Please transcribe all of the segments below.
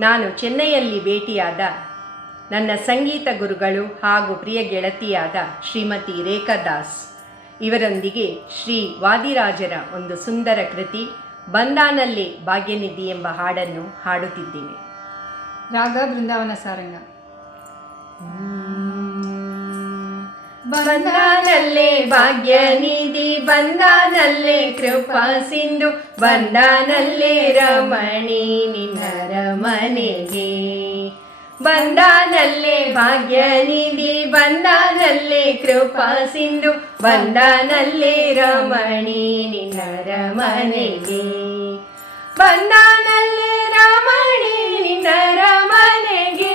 ನಾನು ಚೆನ್ನೈಯಲ್ಲಿ ಭೇಟಿಯಾದ ನನ್ನ ಸಂಗೀತ ಗುರುಗಳು ಹಾಗೂ ಪ್ರಿಯ ಗೆಳತಿಯಾದ ಶ್ರೀಮತಿ ರೇಖಾ ದಾಸ್ ಇವರೊಂದಿಗೆ ಶ್ರೀ ವಾದಿರಾಜರ ಒಂದು ಸುಂದರ ಕೃತಿ ಬಂದಾನಲ್ಲೇ ಭಾಗ್ಯನಿಧಿ ಎಂಬ ಹಾಡನ್ನು ಹಾಡುತ್ತಿದ್ದೇನೆ. ರಾಗ ಬೃಂದಾವನ ಸಾರಂಗ. ಬಂದಾನಲ್ಲೇ ಭಾಗ್ಯನಿಧಿ, ಬಂದಾನಲ್ಲೇ ಕೃಪಾ ಸಿಂಧು, ಬಂದಾನಲ್ಲೇ ರಮಣಿ ನಿನ್ನರ ಮನೆಗೆ. ಬಂದಾನಲ್ಲೇ ಭಾಗ್ಯನಿಧಿ, ಬಂದಾನಲ್ಲೇ ಕೃಪಾ ಸಿಂಧು, ಬಂದಾನಲ್ಲೇ ರಮಣಿ ನಿನ್ನರ ಮನೆಗೆ. ಬಂದಾನಲ್ಲೇ ರಮಣಿ ನಿನ್ನರ ಮನೆಗೆ.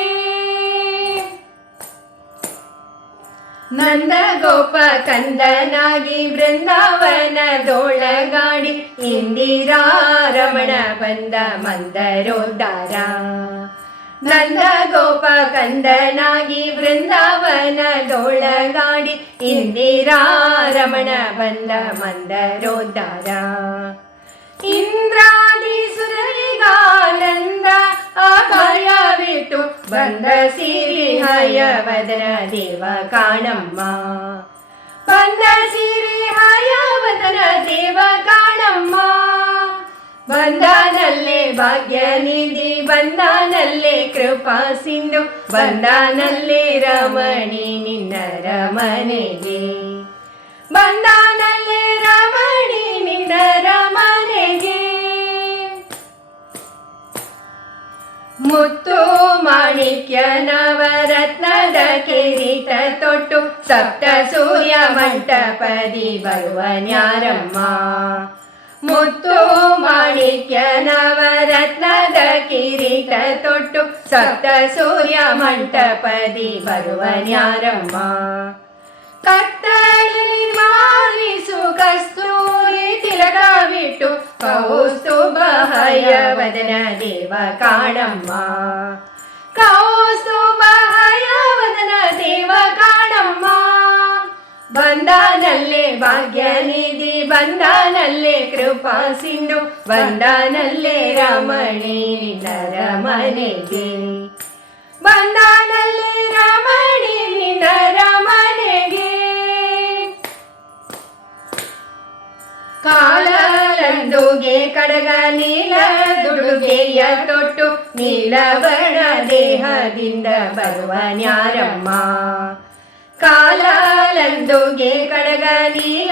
ನಂದ ಗೋಪ ಕಂದನಾಗಿ ಬೃಂದಾವನದೊಳಗಾಡಿ, ಇಂದಿರಾ ರಮಣ ಬಂದ ಮಂದರೋದ್ಧಾರ. ನಂದ ಗೋಪ ಕಂದನಾಗಿ ಬೃಂದಾವನದೊಳಗಾಡಿ, ಇಂದಿರಾ ರಮಣ ಬಂದ ಮಂದರೋದ್ಧಾರ. ಇಂದ್ರಾದಿ ಸುರರಿಗಾನಂದ ಅಭಯವಿಟ್ಟು ಬಂದ ಸಿರಿ ಹಯವದನ ದೇವ ಕಾಣಮ್ಮ. ಬಂದ ಸಿರಿ ಹಯವದನ ದೇವ ಕಾಣಮ್ಮ. ಬಂದಾನಲ್ಲೇ ಭಾಗ್ಯನಿಧಿ, ಬಂದಾನಲ್ಲೇ ಕೃಪಾ ಸಿಂಧು, ಬಂದಾನಲ್ಲೇ ರಮಣಿ ನಿನ್ನರ ಮನೆಗೆ. ಬಂದಾನಲ್ಲೇ ರಮಣಿ ನಿನ್ನರ ಮನೆಗೆ. ಮುತ್ತು ಮಾಣಿಕ್ಯ ನವರತ್ನದ ಕಿರೀಟ ತೊಟ್ಟು, ಸಪ್ತ ಸೂರ್ಯ ಮಂಟಪದಿ ಬರುವನ್ಯಾರಮ್ಮ. ಮುತ್ತು ಮಾಣಿಕ್ಯ ನವರತ್ನದ ಕಿರೀಟ ತೊಟ್ಟು, ಸಪ್ತ ಸೂರ್ಯ ಮಂಟಪದಿ ಬರುವನ್ಯಾರಮ್ಮ. ಕತ್ತಲಿ ಮಾರಿಸು ಕಸ್ತೂರಿ ತಿಲಕವಿಟ್ಟು, ಕೌಸ್ತುಭ ಹಯವದನ ದೇವ ಕಾಣಮ್ಮ. ಕೌಸ್ತುಭ ಹಯವದನ ದೇವ ಕಾಣಮ್ಮ. ಬಂದಾನಲ್ಲೇ ಭಾಗ್ಯನಿಧಿ, ಬಂದಾನಲ್ಲೇ ಕೃಪಾ ಸಿಂಧು, ಬಂದಾನಲ್ಲೇ ರಮಣಿ ನಿನ್ನರ ಮನೆಗೆ. ಬಂದಾನಲ್ಲೇ ರಮಣಿ ನಿನ್ನರ ಮನೆಗೆ. ಕಾಲಂದುಗೆ ಕಡಗ ನೀಲ ದುಡುಗೆಯ ತೊಟ್ಟು, ನೀಲವರ್ಣ ದೇಹದಿಂದ ಬರುವನ್ಯಾರಮ್ಮ. ಕಾಲಂದುಗೆ ಕಡಗ ನೀಲ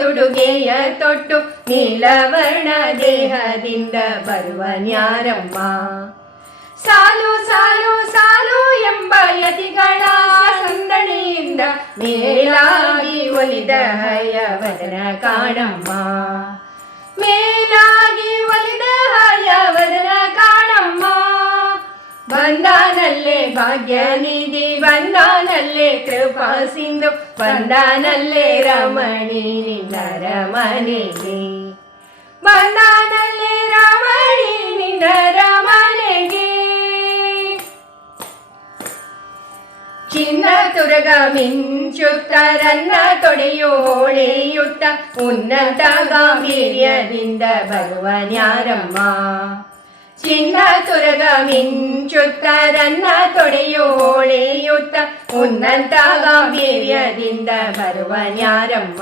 ದುಡುಗೆಯ ತೊಟ್ಟು, ನೀಲವರ್ಣ ದೇಹದಿಂದ ಬರುವನ್ಯಾರಮ್ಮ. ಸಾಲು ಸಾಲು ಸಾಲು ಎಂಬ ಯತಿಗಳ ಸಂದಣಿಯಿಂದ ಮೇಲಾಗಿ ಒಲಿದ ಹಯವದನ ಕಾಣಮ್ಮ. ಮೇಲಾಗಿ ಒಲಿದ ಹಯವದನ ಕಾಣಮ್ಮ. ಬಂದಾನಲ್ಲೇ ಭಾಗ್ಯನಿಧಿ, ಬಂದಾನಲ್ಲೇ ಕೃಪಾ ಸಿಂಧು, ಬಂದಾನಲ್ಲೇ ರಮಣಿ ನಿನ್ನರ ಮನೆಗೆ. ಬಂದಾನಲ್ಲೇ ರಮಣಿ ನಿನ್ನರ ಮನೆಗೆ. ಚಿನ್ನ ತುರಗ ಮಿಂಚುತ್ತ ರನ್ನ ತೊಡೆಯು ಹೊಳೆಯುತ್ತ, ಉನ್ನತ ಗಾಂಭೀರ್ಯದಿಂದ ಬರುವನ್ಯಾರಮ್ಮ. ಚಿನ್ನ ತುರಗ ಮಿಂಚುತ್ತ ರನ್ನ ತೊಡೆಯು ಹೊಳೆಯುತ್ತ, ಉನ್ನತ ಗಾಂಭೀರ್ಯದಿಂದ ಬರುವನ್ಯಾರಮ್ಮ.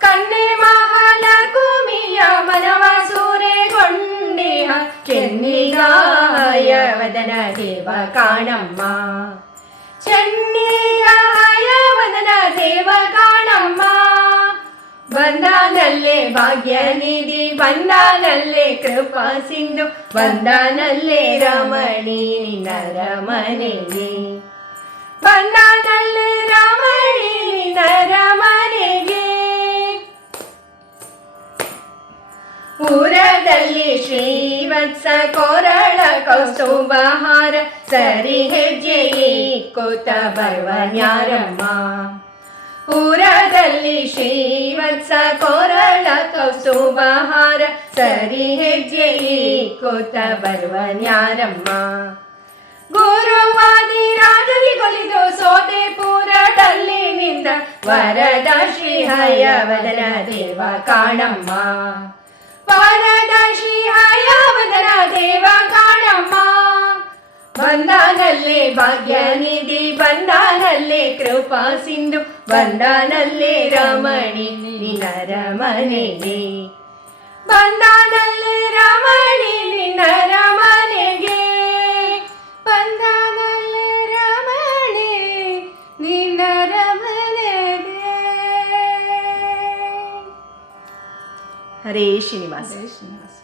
ಕನ್ನೆ ಮಹಾಲಕುಮಿಯ ಮನವ ಸೂರೆಗೊಂಡಿಹ, ಚೆನ್ನಿಗಾಯವದನ ದೇವ ಕಾಣಮ್ಮ. ಚೆನ್ನಿಗಾಯವದನ ದೇವ ಕಾಣಮ್ಮ. ಬಂದಾನಲ್ಲೇ ಭಾಗ್ಯನಿಧಿ, ಬಂದಾನಲ್ಲೇ ಕೃಪಾ ಸಿಂಧು, ಬಂದಾನಲ್ಲೇ ರಮಣಿ ನಿನ್ನರ ಮನೆಗೆ. ಬಂದಾನಲ್ಲೇ ರಮಣಿ ನಿನ್ನರ ಮನೆಗೆ. ಪುರದಲ್ಲಿ ಶ್ರೀವತ್ಸ ಕೋರಳ ಕೌಸ್ತುಭಹಾರ, ಸರಿ ಹೆಜ್ಜೆ ಇಕ್ಕುತ್ತ ಬರುವನ್ಯಾರಮ್ಮ. ಪುರದಲ್ಲಿ ಶ್ರೀವತ್ಸ ಕೋರಳ ಕೌಸ್ತುಭಹಾರ, ಸರಿ ಹೆಜ್ಜೆ ಇಕ್ಕುತ್ತ ಬರುವನ್ಯಾರಮ್ಮ. ಗುರುವಾದಿರಾಜರಿ ಕೊಲಿದು ಸೋತೆ ಪುರದಲ್ಲಿ ನಿಂದ, ವರದ ಶ್ರೀ ಹಯವದನ ದೇವ ಕಾಣಮ್ಮ. ವರದ ಶ್ರೀ ಹಯವದನ ದೇವ ಕಾಣಮ್ಮ. ಬಂದಾನಲ್ಲೇ ಭಾಗ್ಯನಿಧಿ, ಬಂದಾನಲ್ಲೇ ಕೃಪಾ ಸಿಂಧು, ಬಂದಾನಲ್ಲೇ ರಮಣಿ ನಿನ್ನ ರಮಣೆಗೆ, ಬಂದಾನಲ್ಲೇ ರಮಣಿ ನಿನ್ನ ರಮಣೆಗೆ, ಬಂದಾನಲ್ಲೇ ರಮಣಿ ನಿನ್ನ ರಮಣೆಗೆ. ಹರೇ ಶ್ರೀನಿವಾಸ. ಜೈ ಶ್ರೀನಿವಾಸ.